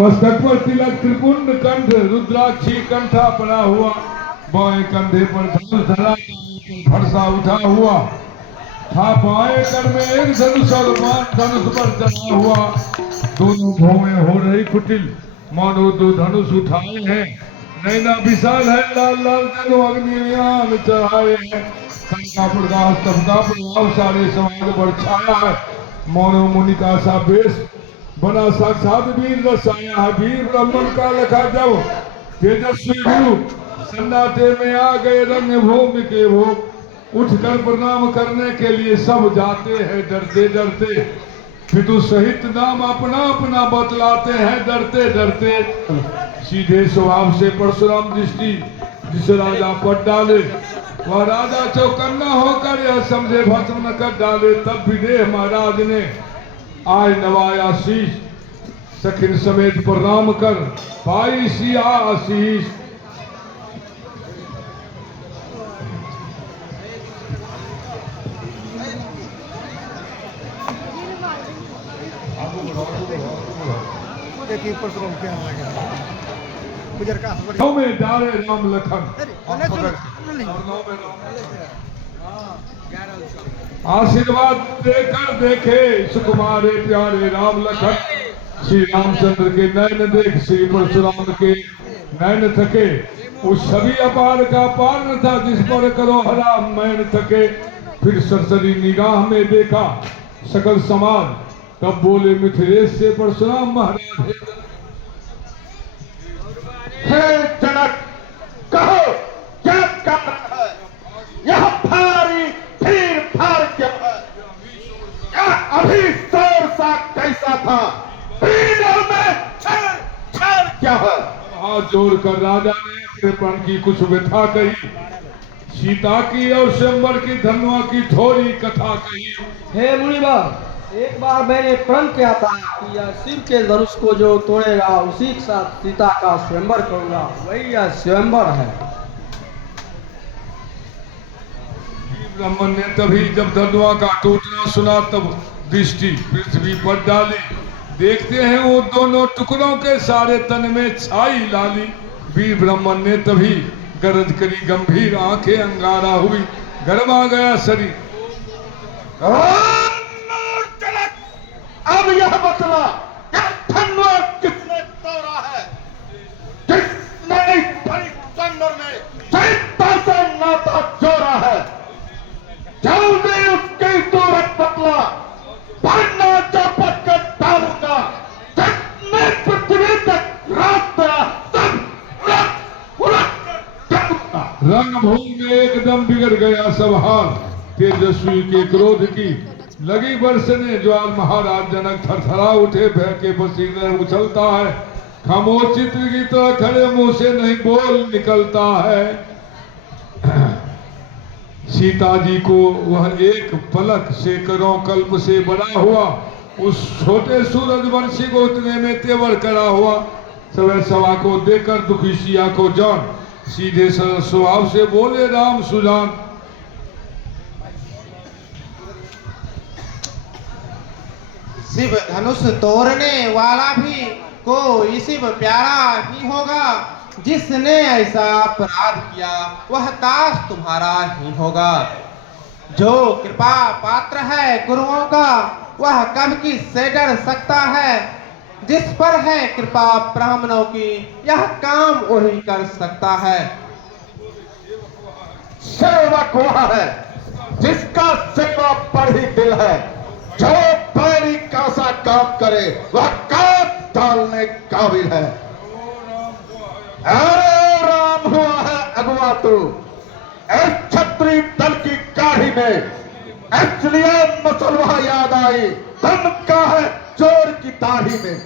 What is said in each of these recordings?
मस्तक पर तिलक त्रिपुंड कंठ रुद्राक्षी कंठा पड़ा हुआ, बाएं कंधे पर धनुष धरा, फरसा उठा हुआ था, बाएं कर में एक धनुष और बाण धनुष पर चढ़ा हुआ, दोनों भौवें हो रही कुटिल, मानो दो धनुष उठाए हैं, नैना विशाल है, लाल लाल जनो अग्नियान चढ़ाए हैं, तन का प्रकाश तब का प्रभाव सारे समाज पर छाया है, मानो मुनि का सा वेश बना साक्षात वीर रसाया है, वीर ब्राह्मण का लखा जब तेजस्वी गुरु सन्नाटे में आ गए रंग भूमि के वो, उठकर प्रणाम करने के लिए सब जाते हैं डरते डरते, पितु सहित नाम अपना अपना बतलाते हैं डरते डरते, सीधे स्वभाव से परशुराम दृष्टि जिस राजा पर डाले, वह राजा चौकन्ना होकर यह समझे भस्म न कर डाले, तब विदेह महाराज ने आय नवाया शीश, सखिन समेत प्रणाम कर पाई सिया आशीष। देखिए परशुराम क्या लगा गुजर का नौ में डाले राम लखन, आशीर्वाद देकर देखे सुकुमारे प्यारे राम लखन, श्री रामचंद्र के नयन देख श्री परशुराम के नयन थके, उस सभी अपार का पार न था जिस पर करो हरा मैन थके, फिर सरसरी निगाह में देखा सकल समाज, तब बोले मिथिलेश से परशुराम महाराज, हे जनक कहो क्या कारण है, यह भारी भीड़ भाड़ क्या है, क्या अभी शोर सा कैसा था, भीड़ में छेड़ क्या है। हाथ जोड़कर राजा ने अपने प्राण की कुछ व्यथा कही, सीता की और स्वयंवर की धनवा की थोड़ी कथा कही। हे मुनिवर, एक बार मैंने प्रण किया था कि यह शिव के धनुष को जो तोड़ेगा उसी के साथ सीता का स्वयंवर करूंगा, वही यह स्वयंवर है। ब्राह्मण ने तभी जब धनुआ का टूटना सुना तब दृष्टि पृथ्वी पर डाली, देखते हैं वो दोनों टुकड़ों के सारे तन में छाई लाली, वीर ब्राह्मण ने तभी गरज करी गंभीर आंखें अंगारा हुई, गरमा गया शरीर। अब यह बतला क्या धनुआ किसने तोड़ा है, किसने इस बड़ी संगर में सीता से नाता जोड़ा है, जल्दी उसकी सूरत बतला, वरना चौपट कर डालूंगा, जितने पृथ्वी तक रास्ता सब रणभूमि में एकदम बिगड़ गया सब हाल, तेजस्वी के क्रोध की लगी बरसने ज्वाल, महाराज जनक थरथरा उठे, भय के पसीने उछलता है, खामोश चित्र की तरह खड़े मुंह से नहीं बोल निकलता है। सीता जी को वह एक पलक सैकड़ों कल्प से बना हुआ उस छोटे सूरजवंशी को उतने में तेवर करा हुआ, सवै सभा को देकर दुखी सिया को जान, सीधे सरल स्वभाव से बोले राम सुजान, शिव धनुष तोड़ने वाला भी कोई शिव प्यारा ही होगा, जिसने ऐसा अपराध किया वह दास तुम्हारा ही होगा, जो कृपा पात्र है गुरुओं का वह कब की से डर सकता है, जिस पर है कृपा ब्राह्मणों की यह काम वही कर सकता है। सेवक वह है जिसका सेवा पर ही दिल है, जो पैरी का सा काम करे वह काट डालने काबिल है। अरे राम हुआ है अगुआ तू इस छत्री दल की काढ़ी में, इसलिए मसलवा याद आई धन का है चोर की दाढ़ी में।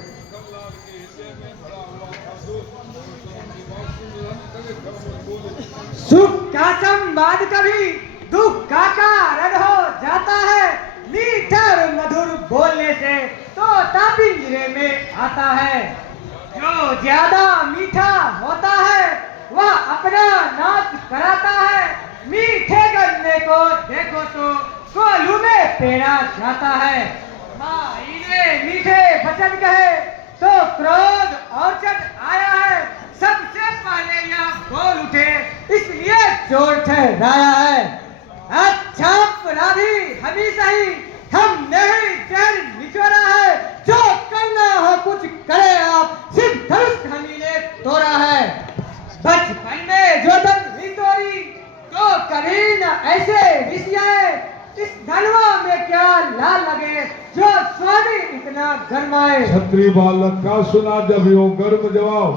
सुख का संवाद कभी दुख का कारण हो जाता है, मीठा और मधुर बोलने से तोता पिंजरे में आता है, जो ज्यादा मीठा होता है वह अपना नाच कराता है, मीठे गन्ने को देखो तो कोल्हू में पेड़ा जाता है, माँ ने मीठे वचन कहे तो क्रोध ठहराया है। अच्छा अपराधी हमेशा ही हमने ही जहर निचोड़ा है। जो करना हो कुछ करे आप, सिर्फ धनुष हमी ने तोड़ा है। बचपन में जो दम ही तोड़ी तो कभी न ऐसे विषय। इस धनवा में क्या लाल लगे जो स्वामी इतना गरमाए। छत्री बालक का सुना जब यो गर्म जवाब,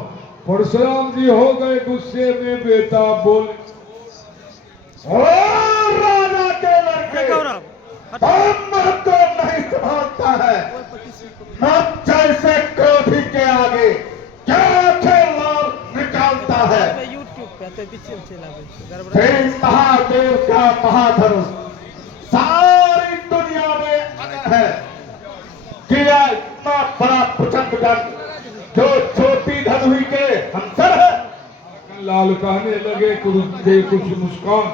परशुराम जी हो गए गुस्से में बेताब बोले। ओ राजा के लड़के, हम तो नहीं संभालता है। न जैसे क्रोधी के आगे क्या खेल निकालता है। फिर महादेव का महाधनुष सारी दुनिया में अगर है। किया इतना बड़ा प्रचंड जो छोटी धनुई के हमसर है। लाल कहने लगे कुछ मुस्कान।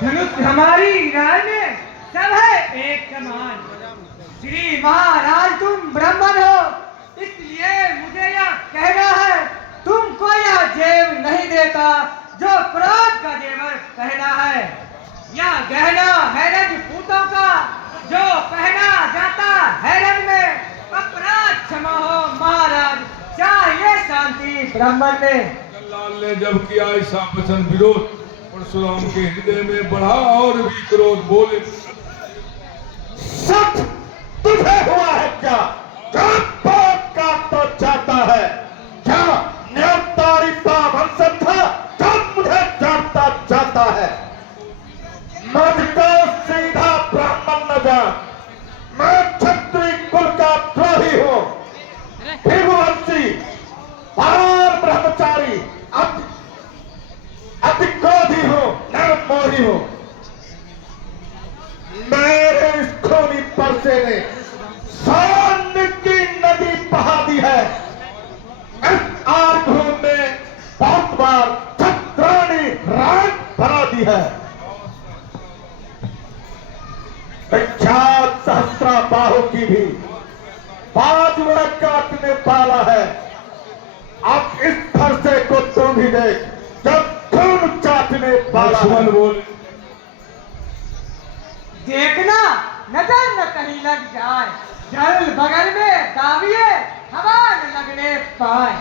धनुष हमारी राय में सब है एक समान। श्री महाराज तुम ब्राह्मण हो, इसलिए मुझे यह कहना है तुमको यह जेब नहीं देता जो क्रोध का जेवर पहना है। यह गहना है रजपूतों का जो पहना जाता है रंग में। अपराध क्षमा हो महाराज, चाहिए शांति ब्राह्मण में। लाल ने जब किया ऐसा वचन विरोध, परशुराम के हृदय में बढ़ा और भी क्रोध बोले। सच तुझे हुआ है क्या? बात का तो जाता है क्या? न्योतारी बाभन था कब मुझे जानता जाता है। मुझको सीधा ब्राह्मण न जान, मैं क्षत्रिय कुल का द्रोही हूँ। भृगुवंशी और ब्रह्मचारी अति क्रोधी हूँ, निर्मोही हूँ। मेरे इस खूनी परसे ने सोने की नदी बहा दी है। इस आर्घूम में बहुत बार छत्राणी रात बना दी है। विख्यात सहस्रा बाहु की भी 5 मिनट काटने वाला है। अब इस फरसे को तुम भी देख जब खून चाटने वाला है। लक्ष्मण बोले। देखना नजर न कहीं लग जाए, जल बगल में दाविए हवा न लगने पाए।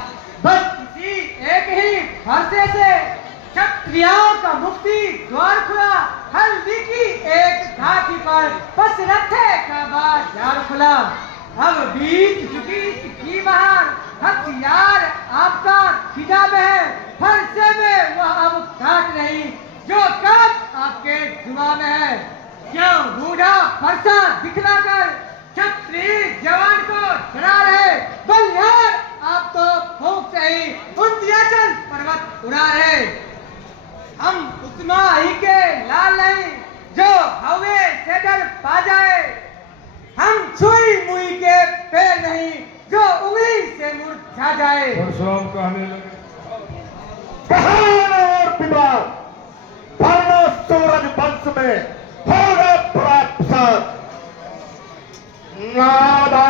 बस किसी एक ही फरसे से क्षत्रियों का मुक्ति द्वार खुला। हल्दी की एक घाटी पर बस रथे का बाजार खुला। अब बीत चुकी की बहार, हथियार आपका खिजा में है। फरसे में वह अब काट नहीं जो काट आपके जुआ में है। क्यों बूढ़ा फरसा दिखलाकर क्षत्रिय जवान को डरा रहे। बलिहार आप तो फूंक से ही विंध्याचल पर्वत उड़ा रहे। हम उतना ही के लाल नहीं जो हवे से डर पा जाए। हम छुई मुई के पैर नहीं जो उंगली से मुरझा जाए। परशुराम कहने लगे। कहान और विवाद वरना सूरज वंश में होगा बड़ा प्रसाद। नादा